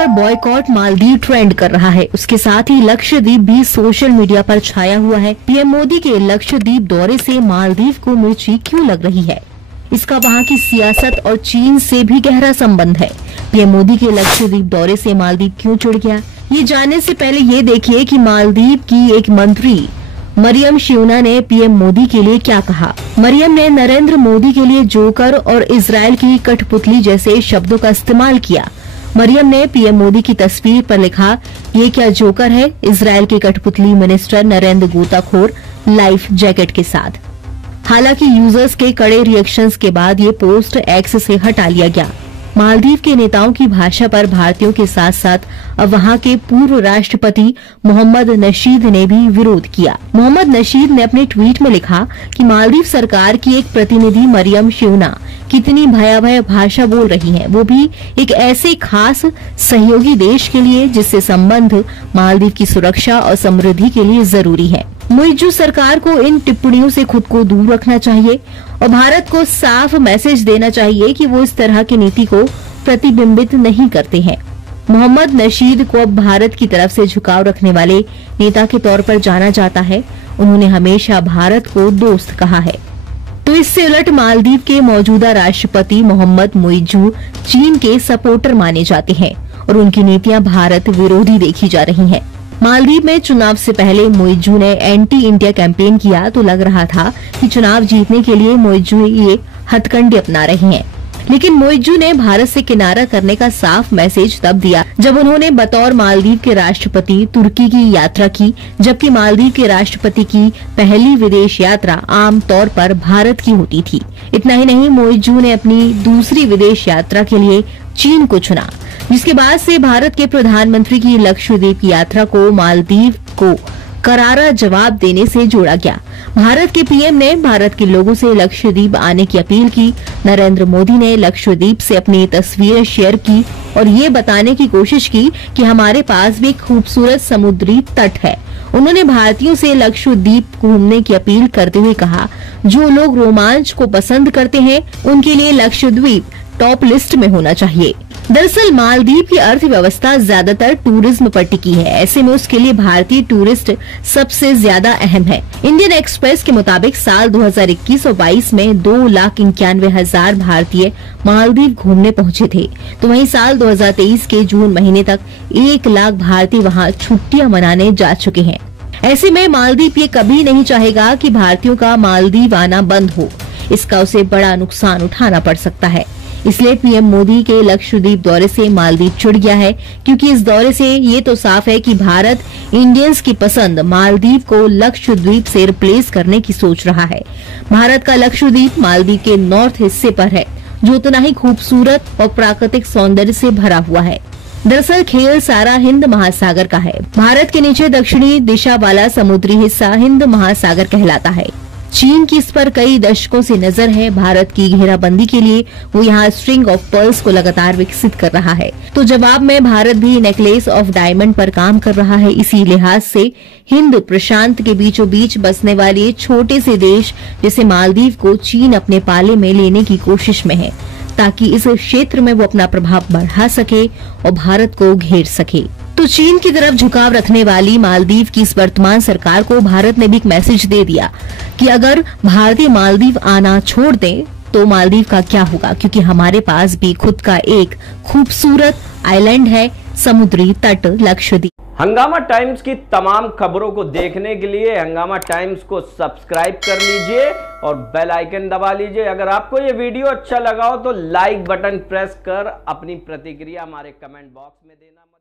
पर boycott Maldives trend कर रहा है। उसके साथ ही लक्षद्वीप भी सोशल मीडिया पर छाया हुआ है। पीएम मोदी के लक्षद्वीप दौरे से मालदीव को मिर्ची क्यों लग रही है? इसका वहाँ की सियासत और चीन से भी गहरा संबंध है। पीएम मोदी के लक्षद्वीप दौरे से मालदीव क्यों चिढ़ गया? ये जानने से पहले ये देखिए कि मालदीव की एक मंत्री मरियम शिवना ने पीएम मोदी के लिए क्या कहा। मरियम ने नरेंद्र मोदी के लिए जोकर और इजराइल की कठपुतली जैसे शब्दों का इस्तेमाल किया। मरियम ने पीएम मोदी की तस्वीर पर लिखा, ये क्या जोकर है? इजराइल की कठपुतली मिनिस्टर नरेंद्र गोताखोर लाइफ जैकेट के साथ। हालांकि यूजर्स के कड़े रिएक्शंस के बाद ये पोस्ट एक्स से हटा लिया गया। मालदीव के नेताओं की भाषा पर भारतीयों के साथ साथ अब वहां के पूर्व राष्ट्रपति मोहम्मद नशीद ने भी विरोध किया। मोहम्मद नशीद ने अपने ट्वीट में लिखा कि मालदीव सरकार की एक प्रतिनिधि मरियम शिवना कितनी भयावह भाषा बोल रही हैं, वो भी एक ऐसे खास सहयोगी देश के लिए जिससे संबंध मालदीव की सुरक्षा और समृद्धि के लिए जरूरी है। मुइज्जू सरकार को इन टिप्पणियों से खुद को दूर रखना चाहिए और भारत को साफ मैसेज देना चाहिए कि वो इस तरह की नीति को प्रतिबिंबित नहीं करते हैं। मोहम्मद नशीद को अब भारत की तरफ से झुकाव रखने वाले नेता के तौर पर जाना जाता है। उन्होंने हमेशा भारत को दोस्त कहा है। तो इससे उलट मालदीव के मौजूदा राष्ट्रपति मोहम्मद मुइज्जू चीन के सपोर्टर माने जाते हैं और उनकी नीतियां भारत विरोधी देखी जा रही हैं। मालदीव में चुनाव से पहले मुइज्जू ने एंटी इंडिया कैंपेन किया तो लग रहा था कि चुनाव जीतने के लिए मुइज्जू ये हथकंडे अपना रहे हैं। लेकिन मुइज्जू ने भारत से किनारा करने का साफ मैसेज तब दिया जब उन्होंने बतौर मालदीव के राष्ट्रपति तुर्की की यात्रा की, जबकि मालदीव के राष्ट्रपति की पहली विदेश यात्रा आम तौर पर भारत की होती थी। इतना ही नहीं, मुइज्जू ने अपनी दूसरी विदेश यात्रा के लिए चीन को चुना, जिसके बाद से भारत के प्रधानमंत्री की लक्षद्वीप की यात्रा को मालदीव को करारा जवाब देने से जोड़ा गया। भारत के पीएम ने भारत के लोगों से लक्षद्वीप आने की अपील की। नरेंद्र मोदी ने लक्षद्वीप से अपनी तस्वीरें शेयर की और ये बताने की कोशिश की कि हमारे पास भी एक खूबसूरत समुद्री तट है। उन्होंने भारतीयों से लक्षद्वीप घूमने की अपील करते हुए कहा, जो लोग रोमांच को पसंद करते हैं उनके लिए लक्षद्वीप टॉप लिस्ट में होना चाहिए। दरअसल मालदीव की अर्थव्यवस्था ज्यादातर टूरिज्म पर टिकी है। ऐसे में उसके लिए भारतीय टूरिस्ट सबसे ज्यादा अहम है। इंडियन एक्सप्रेस के मुताबिक साल 2021 और 22 में 2,91,000 भारतीय मालदीव घूमने पहुंचे थे, तो वहीं साल 2023 के जून महीने तक 1 लाख भारतीय वहां छुट्टियां मनाने जा चुके हैं। ऐसे में मालदीव ये कभी नहीं चाहेगा कि भारतीयों का मालदीव आना बंद हो। इसका उसे बड़ा नुकसान उठाना पड़ सकता है। इसलिए पीएम मोदी के लक्षद्वीप दौरे से मालदीव चिढ़ गया है, क्योंकि इस दौरे से ये तो साफ है कि भारत इंडियंस की पसंद मालदीव को लक्षद्वीप से रिप्लेस करने की सोच रहा है। भारत का लक्षद्वीप मालदीव के नॉर्थ हिस्से पर है, जो उतना ही खूबसूरत और प्राकृतिक सौंदर्य से भरा हुआ है। दरअसल खेल सारा हिंद महासागर का है। भारत के नीचे दक्षिणी दिशा वाला समुद्री हिस्सा हिंद महासागर कहलाता है। चीन की इस पर कई दशकों से नजर है। भारत की घेराबंदी के लिए वो यहाँ स्ट्रिंग ऑफ पर्ल्स को लगातार विकसित कर रहा है, तो जवाब में भारत भी नेकलेस ऑफ डायमंड पर काम कर रहा है। इसी लिहाज से हिंद प्रशांत के बीचों बीच बसने वाले छोटे से देश जैसे मालदीव को चीन अपने पाले में लेने की कोशिश में है, ताकि इस क्षेत्र में वो अपना प्रभाव बढ़ा सके और भारत को घेर सके। तो चीन की तरफ झुकाव रखने वाली मालदीव की इस वर्तमान सरकार को भारत ने भी एक मैसेज दे दिया कि अगर भारतीय मालदीव आना छोड़ दें तो मालदीव का क्या होगा, क्योंकि हमारे पास भी खुद का एक खूबसूरत आइलैंड है, समुद्री तट लक्षद्वीप। हंगामा टाइम्स की तमाम खबरों को देखने के लिए हंगामा टाइम्स को सब्सक्राइब कर लीजिए और बेल आइकन दबा लीजिए। अगर आपको ये वीडियो अच्छा लगा हो तो लाइक बटन प्रेस कर अपनी प्रतिक्रिया हमारे कमेंट बॉक्स में देना मत